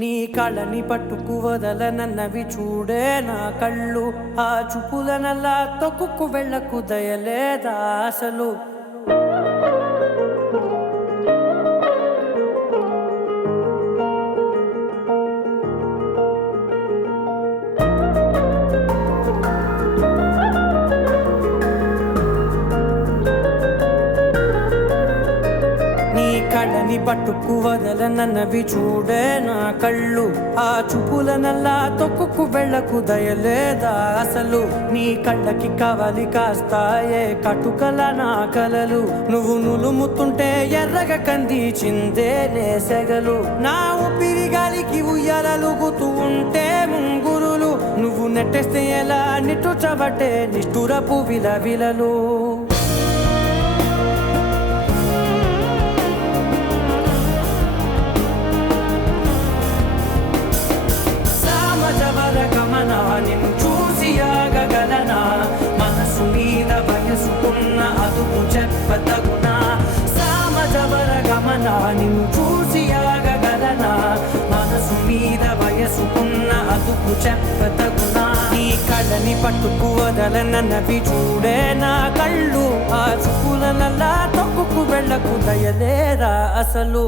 నీ కళ్ళని పట్టుకు వదలనన్నవి చూడే నా కళ్ళు, ఆ చూపులనల్లా తొక్కుకు వెళ్ళకు దయలేదా అసలు. కళ్ళని పట్టుకు వదలనన్నవి చూడే నా కళ్ళు, ఆ చూపులనల్లా తొక్కుకు వెళ్ళకు దయలేదా అసలు. నీ కళ్ళకి కవలి కాస్తాయే కటుకల నా కలలు, నువ్వు నులుముతుంటే ఎర్రగా కందిచిందే నేసెగలు. నా ఊపిరి గాలికి ఉయ్యాలలుగుతూ ఉంటే ముంగురులు, నువ్వు నెట్టేస్తే ఎలా నిట్టుచబట్టే నిష్ఠురపు విలవిలలు. నిన్ను చూసి ఆగగలనా, మనసు మీద వయసుకున్న అదుపు చెప్పతగునా. సామజవర గమన నిన్ను చూసి ఆగగలనా, మనసు మీద వయసుకున్న అదుపు చెప్పతగునా. నీ కళ్ళని పట్టుకు వదలనన్నవి చూడే నా కళ్ళు, ఆ చూపులనల్లా తొక్కుకు వెళ్ళకు దయలేరా అసలు.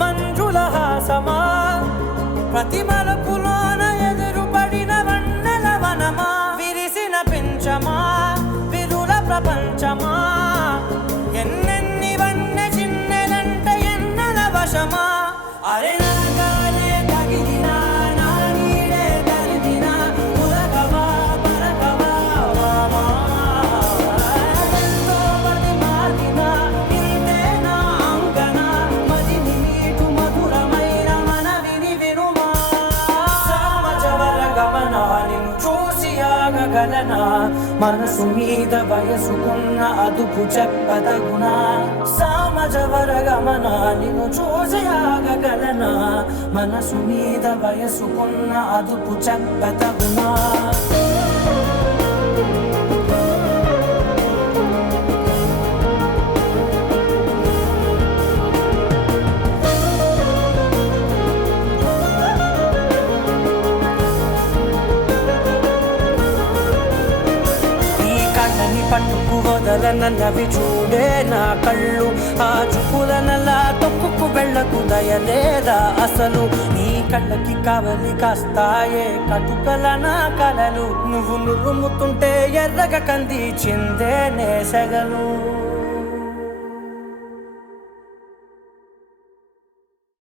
మంజుల హాసమా, ప్రతి మలుపులోన ఎదురుపడిన వన్నెల వనమా, విరిసిన పించమా విరుల ప్రపంచమా, ఎన్నెన్ని వన్నె చిన్నెలంటే ఎన్నెల వశమా. అరే నరకాలే తగిలినా నా నీడే తరిదినా, ఉరకవా పరకవా వామా, ఎంతో మతి మారినా ఇంతే నా అంకన, మదిని నీటు మధురమైన మనవిని వినుమా. సామజవర గమన నిన్ను చూసి ఆగగలనా, మనసు మీద వయసుకున్న అదుపు చెప్పదగునా. సామజవర గమన నిన్ను చూసి ఆగగలనా, మనసు మీద వయసుకున్న అదుపు చెప్పదగునా. పట్టుకు వదలనన్నవి చూడే నా కళ్ళు, ఆ చూపులనల్లా తొక్కుకు వెళ్ళకు దయలేదా అసలు. నీ కళ్ళకి కవలి కాస్తాయే కటుకల నా కలలు, నువ్వు నులుముతుంటే ఎర్రగా కందిచిందే నేసెగలు.